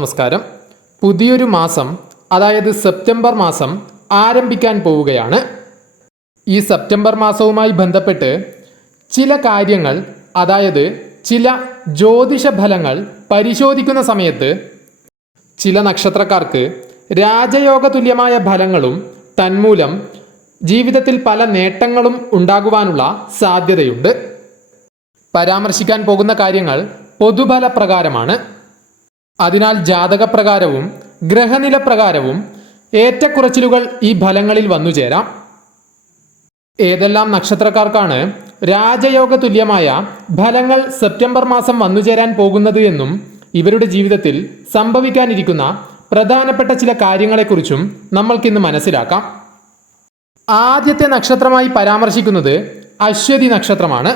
നമസ്കാരം. പുതിയൊരു മാസം അതായത് സെപ്റ്റംബർ മാസം ആരംഭിക്കാൻ പോവുകയാണ്. ഈ സെപ്റ്റംബർ മാസവുമായി ബന്ധപ്പെട്ട് ചില കാര്യങ്ങൾ അതായത് ചില ജ്യോതിഷ ഫലങ്ങൾ പരിശോധിക്കുന്ന സമയത്ത് ചില നക്ഷത്രക്കാർക്ക് രാജയോഗ തുല്യമായ ഫലങ്ങളും തന്മൂലം ജീവിതത്തിൽ പല നേട്ടങ്ങളും ഉണ്ടാകുവാനുള്ള സാധ്യതയുണ്ട്. പരാമർശിക്കാൻ പോകുന്ന കാര്യങ്ങൾ പൊതുഫല പ്രകാരമാണ് അതിനാൽ ജാതകപ്രകാരവും ഗ്രഹനില പ്രകാരവും ഏറ്റക്കുറച്ചിലുകൾ ഈ ഫലങ്ങളിൽ വന്നു ചേരാം. ഏതെല്ലാം നക്ഷത്രക്കാർക്കാണ് രാജയോഗ തുല്യമായ ഫലങ്ങൾ സെപ്റ്റംബർ മാസം വന്നു ചേരാൻ പോകുന്നത് എന്നും ഇവരുടെ ജീവിതത്തിൽ സംഭവിക്കാനിരിക്കുന്ന പ്രധാനപ്പെട്ട ചില കാര്യങ്ങളെക്കുറിച്ചും നമ്മൾക്കിന്ന് മനസ്സിലാക്കാം. ആദ്യത്തെ നക്ഷത്രമായി പരാമർശിക്കുന്നത് അശ്വതി നക്ഷത്രമാണ്.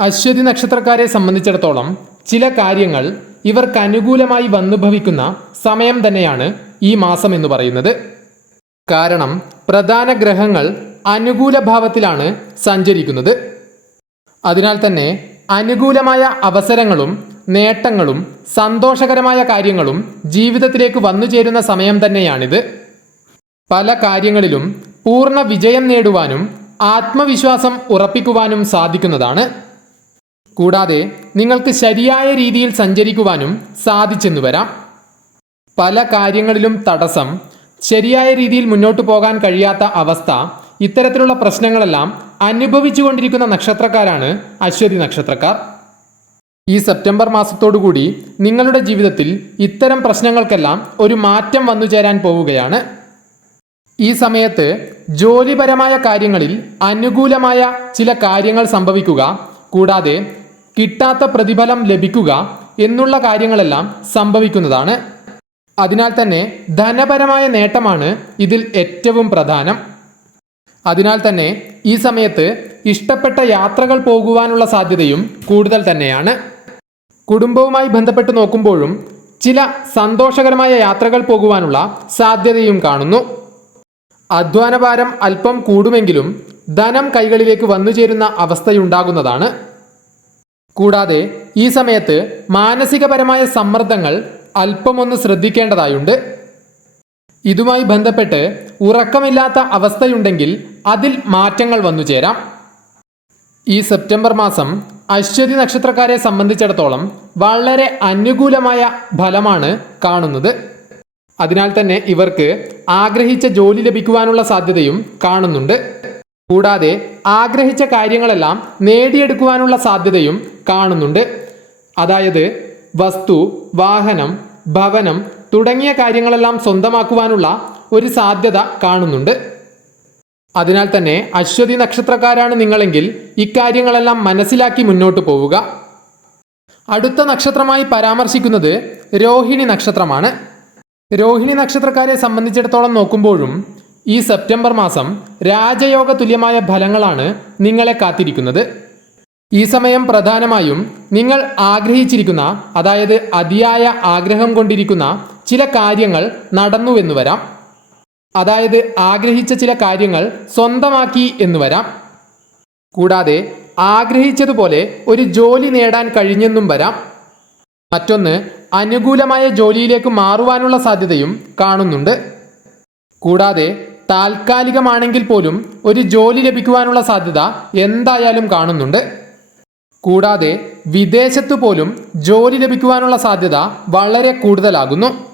അശ്വതി നക്ഷത്രക്കാരെ സംബന്ധിച്ചിടത്തോളം ചില കാര്യങ്ങൾ ഇവർക്ക് അനുകൂലമായി വന്നുഭവിക്കുന്ന സമയം തന്നെയാണ് ഈ മാസം എന്ന് പറയുന്നത്. കാരണം പ്രധാന ഗ്രഹങ്ങൾ അനുകൂല ഭാവത്തിലാണ് സഞ്ചരിക്കുന്നത്. അതിനാൽ തന്നെ അനുകൂലമായ അവസരങ്ങളും നേട്ടങ്ങളും സന്തോഷകരമായ കാര്യങ്ങളും ജീവിതത്തിലേക്ക് വന്നു ചേരുന്ന സമയം തന്നെയാണിത്. പല കാര്യങ്ങളിലും പൂർണ വിജയം നേടുവാനും ആത്മവിശ്വാസം ഉറപ്പിക്കുവാനും സാധിക്കുന്നതാണ്. കൂടാതെ നിങ്ങൾക്ക് ശരിയായ രീതിയിൽ സഞ്ചരിക്കുവാനും സാധിച്ചെന്നു വരാം. പല കാര്യങ്ങളിലും തടസ്സം ശരിയായ രീതിയിൽ മുന്നോട്ട് പോകാൻ കഴിയാത്ത അവസ്ഥ ഇത്തരത്തിലുള്ള പ്രശ്നങ്ങളെല്ലാം അനുഭവിച്ചുകൊണ്ടിരിക്കുന്ന നക്ഷത്രക്കാരാണ് അശ്വതി നക്ഷത്രക്കാർ. ഈ സെപ്റ്റംബർ മാസത്തോടുകൂടി നിങ്ങളുടെ ജീവിതത്തിൽ ഇത്തരം പ്രശ്നങ്ങൾക്കെല്ലാം ഒരു മാറ്റം വന്നു ചേരാൻ പോവുകയാണ്. ഈ സമയത്ത് ജോലിപരമായ കാര്യങ്ങളിൽ അനുകൂലമായ ചില കാര്യങ്ങൾ സംഭവിക്കുക കൂടാതെ കിട്ടാത്ത പ്രതിഫലം ലഭിക്കുക എന്നുള്ള കാര്യങ്ങളെല്ലാം സംഭവിക്കുന്നതാണ്. അതിനാൽ തന്നെ ധനപരമായ നേട്ടമാണ് ഇതിൽ ഏറ്റവും പ്രധാനം. അതിനാൽ തന്നെ ഈ സമയത്ത് ഇഷ്ടപ്പെട്ട യാത്രകൾ പോകുവാനുള്ള സാധ്യതയും കൂടുതൽ തന്നെയാണ്. കുടുംബവുമായി ബന്ധപ്പെട്ട് നോക്കുമ്പോഴും ചില സന്തോഷകരമായ യാത്രകൾ പോകുവാനുള്ള സാധ്യതയും കാണുന്നു. അധ്വാനഭാരം അല്പം കൂടുമെങ്കിലും ധനം കൈകളിലേക്ക് വന്നു ചേരുന്ന അവസ്ഥയുണ്ടാകുന്നതാണ്. കൂടാതെ ഈ സമയത്ത് മാനസികപരമായ സമ്മർദ്ദങ്ങൾ അല്പമൊന്ന് ശ്രദ്ധിക്കേണ്ടതായുണ്ട്. ഇതുമായി ബന്ധപ്പെട്ട് ഉറക്കമില്ലാത്ത അവസ്ഥയുണ്ടെങ്കിൽ അതിൽ മാറ്റങ്ങൾ വന്നു ചേരാം. ഈ സെപ്റ്റംബർ മാസം അശ്വതി നക്ഷത്രക്കാരെ സംബന്ധിച്ചിടത്തോളം വളരെ അനുകൂലമായ ഫലമാണ് കാണുന്നത്. അതിനാൽ തന്നെ ഇവർക്ക് ആഗ്രഹിച്ച ജോലി ലഭിക്കുവാനുള്ള സാധ്യതയും കാണുന്നുണ്ട്. കൂടാതെ ആഗ്രഹിച്ച കാര്യങ്ങളെല്ലാം നേടിയെടുക്കുവാനുള്ള സാധ്യതയും കാണുന്നുണ്ട്. അതായത് വസ്തു വാഹനം ഭവനം തുടങ്ങിയ കാര്യങ്ങളെല്ലാം സ്വന്തമാക്കുവാനുള്ള ഒരു സാധ്യത കാണുന്നുണ്ട്. അതിനാൽ തന്നെ അശ്വതി നക്ഷത്രക്കാരാണ് നിങ്ങളെങ്കിൽ ഇക്കാര്യങ്ങളെല്ലാം മനസ്സിലാക്കി മുന്നോട്ട് പോവുക. അടുത്ത നക്ഷത്രമായി പരാമർശിക്കുന്നത് രോഹിണി നക്ഷത്രമാണ്. രോഹിണി നക്ഷത്രക്കാരെ സംബന്ധിച്ചിടത്തോളം നോക്കുമ്പോഴും ഈ സെപ്റ്റംബർ മാസം രാജയോഗ തുല്യമായ ഫലങ്ങളാണ് നിങ്ങളെ കാത്തിരിക്കുന്നത്. ഈ സമയം പ്രധാനമായും നിങ്ങൾ ആഗ്രഹിച്ചിരിക്കുന്ന അതായത് അതിയായ ആഗ്രഹം കൊണ്ടിരിക്കുന്ന ചില കാര്യങ്ങൾ നടന്നുവെന്ന് വരാം. അതായത് ആഗ്രഹിച്ച ചില കാര്യങ്ങൾ സ്വന്തമാക്കി എന്ന് വരാം. കൂടാതെ ആഗ്രഹിച്ചതുപോലെ ഒരു ജോലി നേടാൻ കഴിഞ്ഞെന്നും വരാം. മറ്റൊന്ന് അനുകൂലമായ ജോലിയിലേക്ക് മാറുവാനുള്ള സാധ്യതയും കാണുന്നുണ്ട്. കൂടാതെ താൽക്കാലികമാണെങ്കിൽ പോലും ഒരു ജോലി ലഭിക്കുവാനുള്ള സാധ്യത എന്തായാലും കാണുന്നുണ്ട്. കൂടാതെ വിദേശത്തു പോലും ജോലി ലഭിക്കുവാനുള്ള സാധ്യത വളരെ കൂടുതലാകുന്നു.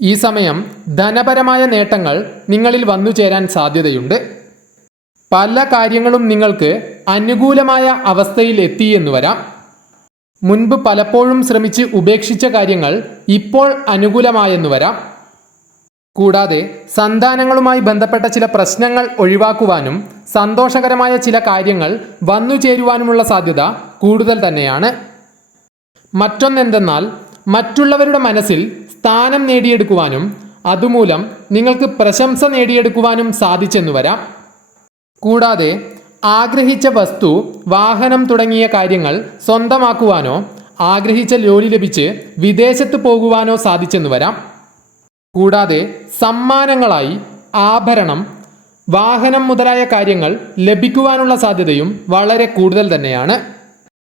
ഈ സമയം ധനപരമായ നേട്ടങ്ങൾ നിങ്ങളിൽ വന്നു ചേരാൻ സാധ്യതയുണ്ട്. പല കാര്യങ്ങളും നിങ്ങൾക്ക് അനുകൂലമായ അവസ്ഥയിൽ എത്തി എന്ന് വരാം. മുൻപ് പലപ്പോഴും ശ്രമിച്ച് ഉപേക്ഷിച്ച കാര്യങ്ങൾ ഇപ്പോൾ അനുകൂലമായെന്ന് വരാം. കൂടാതെ സന്താനങ്ങളുമായി ബന്ധപ്പെട്ട ചില പ്രശ്നങ്ങൾ ഒഴിവാക്കുവാനും സന്തോഷകരമായ ചില കാര്യങ്ങൾ വന്നു ചേരുവാനുമുള്ള സാധ്യത കൂടുതൽ തന്നെയാണ്. മറ്റൊന്നെന്തെന്നാൽ മറ്റുള്ളവരുടെ മനസ്സിൽ സ്ഥാനം നേടിയെടുക്കുവാനും അതുമൂലം നിങ്ങൾക്ക് പ്രശംസ നേടിയെടുക്കുവാനും സാധിച്ചെന്നു വരാം. കൂടാതെ ആഗ്രഹിച്ച വസ്തു വാഹനം തുടങ്ങിയ കാര്യങ്ങൾ സ്വന്തമാക്കുവാനോ ആഗ്രഹിച്ച ജോലി ലഭിച്ച് വിദേശത്ത് പോകുവാനോ സാധിച്ചെന്നു വരാം. കൂടാതെ സമ്മാനങ്ങളായി ആഭരണം വാഹനം മുതലായ കാര്യങ്ങൾ ലഭിക്കുവാനുള്ള സാധ്യതയും വളരെ കൂടുതൽ തന്നെയാണ്.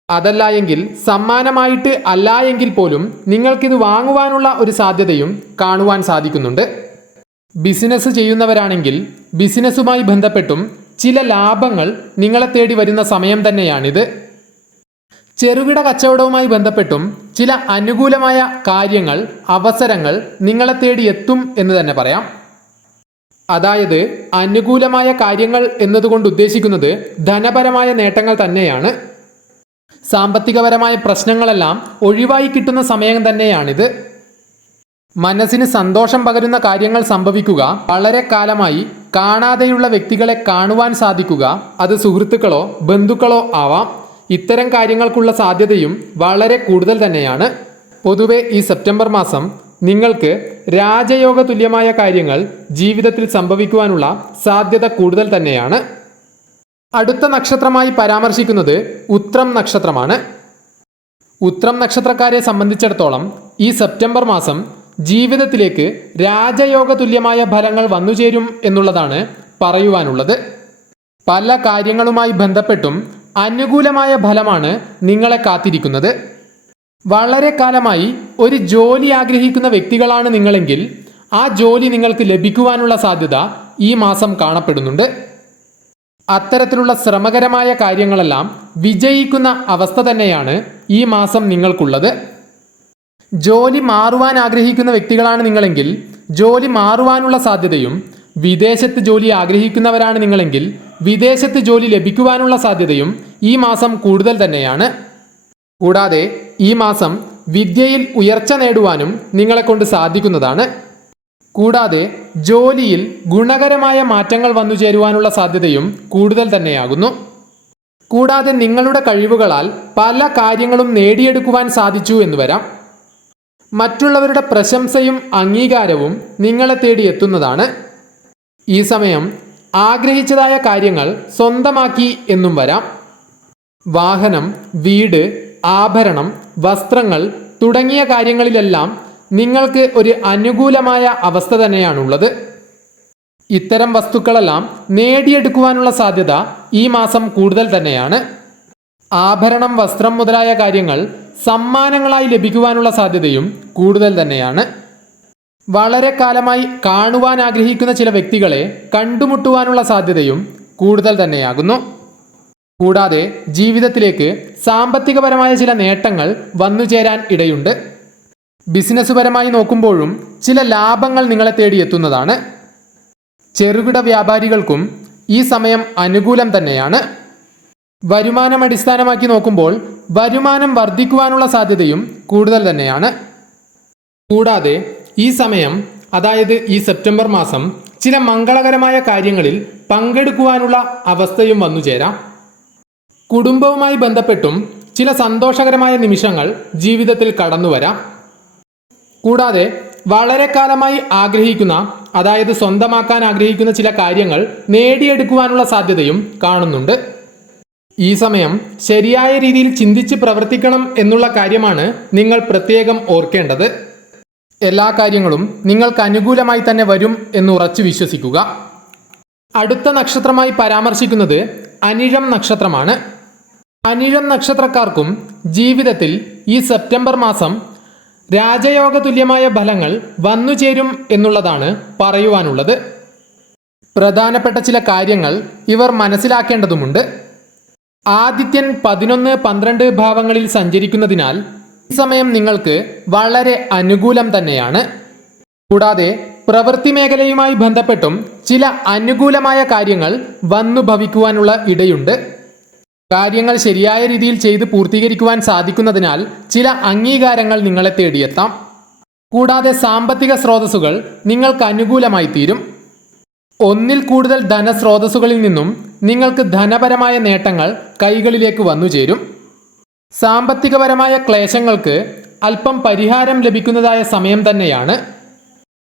അതല്ല എങ്കിൽ സമ്മാനമായിട്ട് അല്ല എങ്കിൽ പോലും നിങ്ങൾക്കിത് വാങ്ങുവാനുള്ള ഒരു സാധ്യതയും കാണുവാൻ സാധിക്കുന്നുണ്ട്. ബിസിനസ് ചെയ്യുന്നവരാണെങ്കിൽ ബിസിനസ്സുമായി ബന്ധപ്പെട്ടും ചില ലാഭങ്ങൾ നിങ്ങളെ തേടി വരുന്ന സമയം തന്നെയാണിത്. ചെറുകിട കച്ചവടവുമായി ബന്ധപ്പെട്ടും ചില അനുകൂലമായ കാര്യങ്ങൾ അവസരങ്ങൾ നിങ്ങളെ തേടി എത്തും എന്ന് തന്നെ പറയാം. അതായത് അനുകൂലമായ കാര്യങ്ങൾ എന്നതുകൊണ്ട് ഉദ്ദേശിക്കുന്നത് ധനപരമായ നേട്ടങ്ങൾ തന്നെയാണ്. സാമ്പത്തികപരമായ പ്രശ്നങ്ങളെല്ലാം ഒഴിവായി കിട്ടുന്ന സമയം തന്നെയാണിത്. മനസ്സിന് സന്തോഷം പകരുന്ന കാര്യങ്ങൾ സംഭവിക്കുക വളരെ കാലമായി കാണാതെയുള്ള വ്യക്തികളെ കാണുവാൻ സാധിക്കുക അത് സുഹൃത്തുക്കളോ ബന്ധുക്കളോ ആവാം. ഇത്തരം കാര്യങ്ങൾക്കുള്ള സാധ്യതയും വളരെ കൂടുതൽ തന്നെയാണ്. പൊതുവെ ഈ സെപ്റ്റംബർ മാസം നിങ്ങൾക്ക് രാജയോഗ തുല്യമായ കാര്യങ്ങൾ ജീവിതത്തിൽ സംഭവിക്കുവാനുള്ള സാധ്യത കൂടുതൽ തന്നെയാണ്. അടുത്ത നക്ഷത്രമായി പരാമർശിക്കുന്നത് ഉത്രം നക്ഷത്രമാണ്. ഉത്രം നക്ഷത്രക്കാരെ സംബന്ധിച്ചിടത്തോളം ഈ സെപ്റ്റംബർ മാസം ജീവിതത്തിലേക്ക് രാജയോഗ തുല്യമായ ഫലങ്ങൾ വന്നുചേരും എന്നുള്ളതാണ് പറയുവാനുള്ളത്. പല കാര്യങ്ങളുമായി ബന്ധപ്പെട്ടും അനുകൂലമായ ഫലമാണ് നിങ്ങളെ കാത്തിരിക്കുന്നത്. വളരെ കാലമായി ഒരു ജോലി ആഗ്രഹിക്കുന്ന വ്യക്തികളാണ് നിങ്ങളെങ്കിൽ ആ ജോലി നിങ്ങൾക്ക് ലഭിക്കുവാനുള്ള സാധ്യത ഈ മാസം കാണപ്പെടുന്നുണ്ട്. അത്തരത്തിലുള്ള ശ്രമകരമായ കാര്യങ്ങളെല്ലാം വിജയിക്കുന്ന അവസ്ഥ തന്നെയാണ് ഈ മാസം നിങ്ങൾക്കുള്ളത്. ജോലി മാറുവാൻ ആഗ്രഹിക്കുന്ന വ്യക്തികളാണ് നിങ്ങളെങ്കിൽ ജോലി മാറുവാനുള്ള സാധ്യതയും വിദേശത്ത് ജോലി ആഗ്രഹിക്കുന്നവരാണ് നിങ്ങളെങ്കിൽ വിദേശത്ത് ജോലി ലഭിക്കുവാനുള്ള സാധ്യതയും ഈ മാസം കൂടുതൽ തന്നെയാണ്. കൂടാതെ ഈ മാസം വിദ്യയിൽ ഉയർച്ച നേടുവാനും നിങ്ങളെ കൊണ്ട് സാധിക്കുന്നതാണ്. കൂടാതെ ജോലിയിൽ ഗുണകരമായ മാറ്റങ്ങൾ വന്നു ചേരുവാനുള്ള സാധ്യതയും കൂടുതൽ തന്നെയാകുന്നു. കൂടാതെ നിങ്ങളുടെ കഴിവുകളാൽ പല കാര്യങ്ങളും നേടിയെടുക്കുവാൻ സാധിച്ചു എന്ന് വരാം. മറ്റുള്ളവരുടെ പ്രശംസയും അംഗീകാരവും നിങ്ങളെ തേടി എത്തുന്നതാണ്. ഈ സമയം ആഗ്രഹിച്ചതായ കാര്യങ്ങൾ സ്വന്തമാക്കി എന്നും വരാം. വാഹനം വീട് ആഭരണം വസ്ത്രങ്ങൾ തുടങ്ങിയ കാര്യങ്ങളിലെല്ലാം നിങ്ങൾക്ക് ഒരു അനുകൂലമായ അവസ്ഥ തന്നെയാണുള്ളത്. ഇത്തരം വസ്തുക്കളെല്ലാം നേടിയെടുക്കുവാനുള്ള സാധ്യത ഈ മാസം കൂടുതൽ തന്നെയാണ്. ആഭരണം വസ്ത്രം മുതലായ കാര്യങ്ങൾ സമ്മാനങ്ങളായി ലഭിക്കുവാനുള്ള സാധ്യതയും കൂടുതൽ തന്നെയാണ്. വളരെ കാലമായി കാണുവാൻ ആഗ്രഹിക്കുന്ന ചില വ്യക്തികളെ കണ്ടുമുട്ടുവാനുള്ള സാധ്യതയും കൂടുതൽ തന്നെയാകുന്നു. കൂടാതെ ജീവിതത്തിലേക്ക് സാമ്പത്തികപരമായ ചില നേട്ടങ്ങൾ വന്നു ചേരാൻ ഇടയുണ്ട്. ബിസിനസ് പരമായി നോക്കുമ്പോഴും ചില ലാഭങ്ങൾ നിങ്ങളെ തേടിയെത്തുന്നതാണ്. ചെറുകിട വ്യാപാരികൾക്കും ഈ സമയം അനുകൂലം തന്നെയാണ്. വരുമാനം അടിസ്ഥാനമാക്കി നോക്കുമ്പോൾ വരുമാനം വർദ്ധിക്കുവാനുള്ള സാധ്യതയും കൂടുതൽ തന്നെയാണ്. കൂടാതെ ഈ സമയം അതായത് ഈ സെപ്റ്റംബർ മാസം ചില മംഗളകരമായ കാര്യങ്ങളിൽ പങ്കെടുക്കുവാനുള്ള അവസ്ഥയും വന്നു ചേരാം. കുടുംബവുമായി ബന്ധപ്പെട്ടും ചില സന്തോഷകരമായ നിമിഷങ്ങൾ ജീവിതത്തിൽ കടന്നു വരാം. കൂടാതെ വളരെ കാലമായി ആഗ്രഹിക്കുന്ന അതായത് സ്വന്തമാക്കാൻ ആഗ്രഹിക്കുന്ന ചില കാര്യങ്ങൾ നേടിയെടുക്കുവാനുള്ള സാധ്യതയും കാണുന്നുണ്ട്. ഈ സമയം ശരിയായ രീതിയിൽ ചിന്തിച്ച് പ്രവർത്തിക്കണം എന്നുള്ള കാര്യമാണ് നിങ്ങൾ പ്രത്യേകം ഓർക്കേണ്ടത്. എല്ലാ കാര്യങ്ങളും നിങ്ങൾക്ക് അനുകൂലമായി തന്നെ വരും എന്ന് ഉറച്ചു വിശ്വസിക്കുക. അടുത്ത നക്ഷത്രമായി പരാമർശിക്കുന്നത് അനിഴം നക്ഷത്രമാണ്. അനിഴം നക്ഷത്രക്കാർക്കും ജീവിതത്തിൽ ഈ സെപ്റ്റംബർ മാസം രാജയോഗ തുല്യമായ ഫലങ്ങൾ വന്നുചേരും എന്നുള്ളതാണ് പറയുവാനുള്ളത്. പ്രധാനപ്പെട്ട ചില കാര്യങ്ങൾ ഇവർ മനസ്സിലാക്കേണ്ടതുണ്ട് ആദിത്യൻ പതിനൊന്ന് പന്ത്രണ്ട് ഭാവങ്ങളിൽ സഞ്ചരിക്കുന്നതിനാൽ സമയം നിങ്ങൾക്ക് വളരെ അനുകൂലം തന്നെയാണ്. കൂടാതെ പ്രവൃത്തി മേഖലയുമായി ബന്ധപ്പെട്ടും ചില അനുകൂലമായ കാര്യങ്ങൾ വന്നു ഭവിക്കുവാനുള്ള ഇടയുണ്ട്. കാര്യങ്ങൾ ശരിയായ രീതിയിൽ ചെയ്ത് പൂർത്തീകരിക്കുവാൻ സാധിക്കുന്നതിനാൽ ചില അംഗീകാരങ്ങൾ നിങ്ങളെ തേടിയെത്താം. കൂടാതെ സാമ്പത്തിക സ്രോതസ്സുകൾ നിങ്ങൾക്ക് അനുകൂലമായി തീരും. ഒന്നിൽ കൂടുതൽ ധനസ്രോതസ്സുകളിൽ നിന്നും നിങ്ങൾക്ക് ധനപരമായ നേട്ടങ്ങൾ കൈകളിലേക്ക് വന്നു ചേരും. സാമ്പത്തികപരമായ ക്ലേശങ്ങൾക്ക് അല്പം പരിഹാരം ലഭിക്കുന്നതായ സമയം തന്നെയാണ്.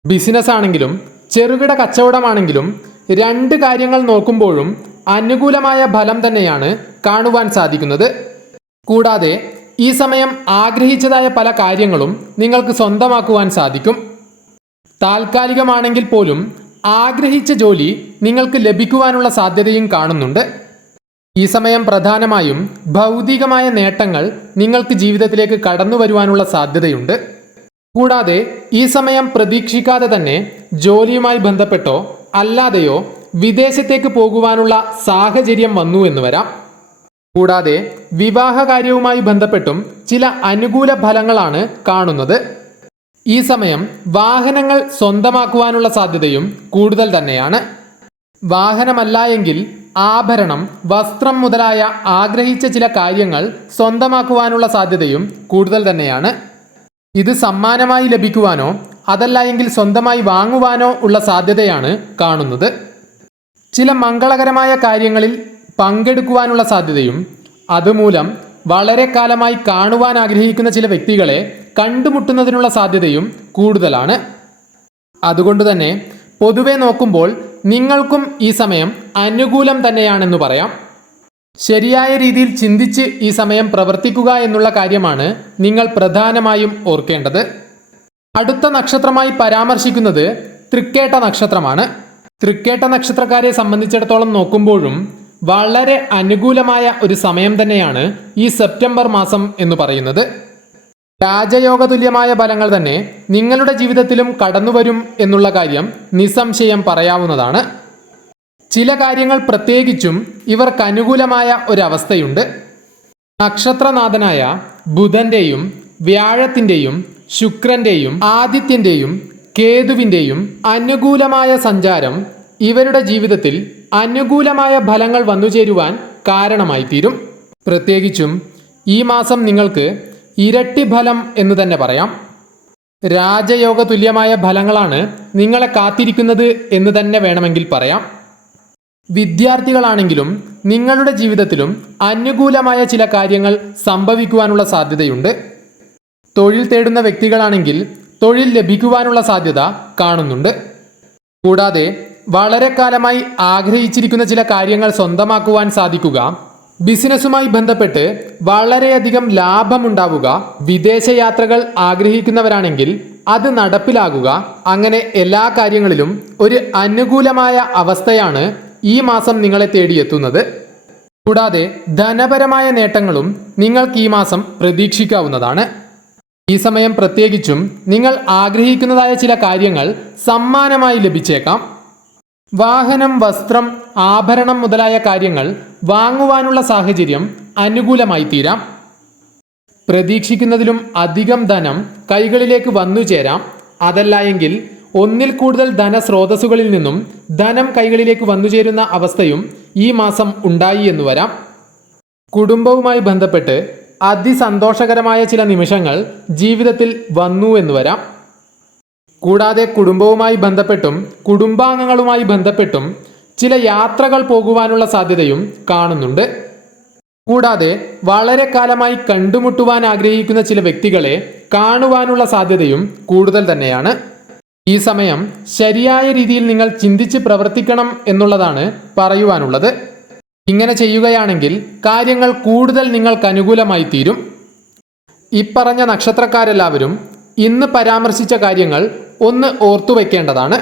ബിസിനസ് ആണെങ്കിലും ചെറുകിട കച്ചവടമാണെങ്കിലും രണ്ട് കാര്യങ്ങൾ നോക്കുമ്പോഴും അനുകൂലമായ ഫലം തന്നെയാണ് കാണുവാൻ സാധിക്കുന്നത്. കൂടാതെ ഈ സമയം ആഗ്രഹിച്ചതായ പല കാര്യങ്ങളും നിങ്ങൾക്ക് സ്വന്തമാക്കുവാൻ സാധിക്കും. താൽക്കാലികമാണെങ്കിൽ പോലും ആഗ്രഹിച്ച ജോലി നിങ്ങൾക്ക് ലഭിക്കുവാനുള്ള സാധ്യതയും കാണുന്നുണ്ട്. ഈ സമയം പ്രധാനമായും ഭൗതികമായ നേട്ടങ്ങൾ നിങ്ങൾക്ക് ജീവിതത്തിലേക്ക് കടന്നു വരുവാനുള്ള സാധ്യതയുണ്ട്. കൂടാതെ ഈ സമയം പ്രതീക്ഷിക്കാതെ തന്നെ ജോലിയുമായി ബന്ധപ്പെട്ടോ അല്ലാതെയോ വിദേശത്തേക്ക് പോകുവാനുള്ള സാഹചര്യം വന്നു എന്ന് വരാം. കൂടാതെ വിവാഹകാര്യവുമായി ബന്ധപ്പെട്ടും ചില അനുകൂല ഫലങ്ങളാണ് കാണുന്നത്. ഈ സമയം വാഹനങ്ങൾ സ്വന്തമാക്കുവാനുള്ള സാധ്യതയും കൂടുതൽ തന്നെയാണ്. വാഹനമല്ല എങ്കിൽ ആഭരണം വസ്ത്രം മുതലായ ആഗ്രഹിച്ച ചില കാര്യങ്ങൾ സ്വന്തമാക്കുവാനുള്ള സാധ്യതയും കൂടുതൽ തന്നെയാണ്. ഇത് സമ്മാനമായി ലഭിക്കുവാനോ അതല്ല എങ്കിൽ സ്വന്തമായി വാങ്ങുവാനോ ഉള്ള സാധ്യതയാണ് കാണുന്നത്. ചില മംഗളകരമായ കാര്യങ്ങളിൽ പങ്കെടുക്കുവാനുള്ള സാധ്യതയും അതുമൂലം വളരെ കാലമായി കാണുവാൻ ആഗ്രഹിക്കുന്ന ചില വ്യക്തികളെ കണ്ടുമുട്ടുന്നതിനുള്ള സാധ്യതയും കൂടുതലാണ്. അതുകൊണ്ട് തന്നെ പൊതുവെ നോക്കുമ്പോൾ നിങ്ങൾക്കും ഈ സമയം അനുകൂലം തന്നെയാണെന്ന് പറയാം. ശരിയായ രീതിയിൽ ചിന്തിച്ച് ഈ സമയം പ്രവർത്തിക്കുക എന്നുള്ള കാര്യമാണ് നിങ്ങൾ പ്രധാനമായും ഓർക്കേണ്ടത്. അടുത്ത നക്ഷത്രമായി പരാമർശിക്കുന്നത് തൃക്കേട്ട നക്ഷത്രമാണ്. തൃക്കേട്ട നക്ഷത്രക്കാരെ സംബന്ധിച്ചിടത്തോളം നോക്കുമ്പോഴും വളരെ അനുകൂലമായ ഒരു സമയം തന്നെയാണ് ഈ സെപ്റ്റംബർ മാസം എന്ന് പറയുന്നത്. രാജയോഗതുല്യമായ ഫലങ്ങൾ തന്നെ നിങ്ങളുടെ ജീവിതത്തിലും കടന്നുവരും എന്നുള്ള കാര്യം നിസ്സംശയം പറയാവുന്നതാണ്. ചില കാര്യങ്ങൾ പ്രത്യേകിച്ചും ഇവർക്ക് അനുകൂലമായ ഒരവസ്ഥയുണ്ട്. നക്ഷത്രനാഥനായ ബുധന്റെയും വ്യാഴത്തിന്റെയും ശുക്രന്റെയും ആദിത്യന്റെയും കേതുവിന്റെയും അനുകൂലമായ സഞ്ചാരം ഇവരുടെ ജീവിതത്തിൽ അനുകൂലമായ ഫലങ്ങൾ വന്നുചേരുവാൻ കാരണമായി തീരും പ്രത്യേകിച്ചും ഈ മാസം നിങ്ങൾക്ക് ഇരട്ടി ഫലം എന്ന് തന്നെ പറയാം. രാജയോഗ തുല്യമായ ഫലങ്ങളാണ് നിങ്ങളെ കാത്തിരിക്കുന്നത് എന്ന് തന്നെ വേണമെങ്കിൽ പറയാം. വിദ്യാർത്ഥികളാണെങ്കിലും നിങ്ങളുടെ ജീവിതത്തിലും അനുകൂലമായ ചില കാര്യങ്ങൾ സംഭവിക്കുവാനുള്ള സാധ്യതയുണ്ട്. തൊഴിൽ തേടുന്ന വ്യക്തികളാണെങ്കിൽ തൊഴിൽ ലഭിക്കുവാനുള്ള സാധ്യത കാണുന്നുണ്ട്. കൂടാതെ വളരെ കാലമായി ആഗ്രഹിച്ചിരിക്കുന്ന ചില കാര്യങ്ങൾ സ്വന്തമാക്കുവാൻ സാധിക്കുക ബിസിനസ്സുമായി ബന്ധപ്പെട്ട് വളരെയധികം ലാഭമുണ്ടാവുക വിദേശയാത്രകൾ ആഗ്രഹിക്കുന്നവരാണെങ്കിൽ അത് നടപ്പിലാകുക. അങ്ങനെ എല്ലാ കാര്യങ്ങളിലും ഒരു അനുകൂലമായ അവസ്ഥയാണ് ഈ മാസം നിങ്ങളെ തേടിയെത്തുന്നത്. കൂടാതെ ധനപരമായ നേട്ടങ്ങളും നിങ്ങൾക്ക് ഈ മാസം പ്രതീക്ഷിക്കാവുന്നതാണ്. ഈ സമയം പ്രത്യേകിച്ചും നിങ്ങൾ ആഗ്രഹിക്കുന്നതായ ചില കാര്യങ്ങൾ സമ്മാനമായി ലഭിച്ചേക്കാം. വാഹനം വസ്ത്രം ആഭരണം മുതലായ കാര്യങ്ങൾ വാങ്ങുവാനുള്ള സാഹചര്യം അനുകൂലമായി തീരാം പ്രതീക്ഷിക്കുന്നതിലും അധികം ധനം കൈകളിലേക്ക് വന്നു ചേരാം അതല്ല എങ്കിൽ ഒന്നിൽ കൂടുതൽ ധനസ്രോതസ്സുകളിൽ നിന്നും ധനം കൈകളിലേക്ക് വന്നു ചേരുന്ന അവസ്ഥയും ഈ മാസം ഉണ്ടായി എന്ന് വരാം. കുടുംബവുമായി ബന്ധപ്പെട്ട് അതിസന്തോഷകരമായ ചില നിമിഷങ്ങൾ ജീവിതത്തിൽ വന്നു എന്ന് വരാം. കൂടാതെ കുടുംബവുമായി ബന്ധപ്പെട്ടും കുടുംബാംഗങ്ങളുമായി ബന്ധപ്പെട്ടും ചില യാത്രകൾ പോകുവാനുള്ള സാധ്യതയും കാണുന്നുണ്ട്. കൂടാതെ വളരെ കാലമായി കണ്ടുമുട്ടുവാൻ ആഗ്രഹിക്കുന്ന ചില വ്യക്തികളെ കാണുവാനുള്ള സാധ്യതയും കൂടുതൽ തന്നെയാണ്. ഈ സമയം ശരിയായ രീതിയിൽ നിങ്ങൾ ചിന്തിച്ച് പ്രവർത്തിക്കണം എന്നുള്ളതാണ് പറയുവാനുള്ളത്. ഇങ്ങനെ ചെയ്യുകയാണെങ്കിൽ കാര്യങ്ങൾ കൂടുതൽ നിങ്ങൾക്ക് അനുകൂലമായി തീരും. ഇപ്പറഞ്ഞ നക്ഷത്രക്കാരെല്ലാവരും ഇന്ന് പരാമർശിച്ച കാര്യങ്ങൾ ഒന്ന് ഓർത്തു വയ്ക്കേണ്ടതാണ്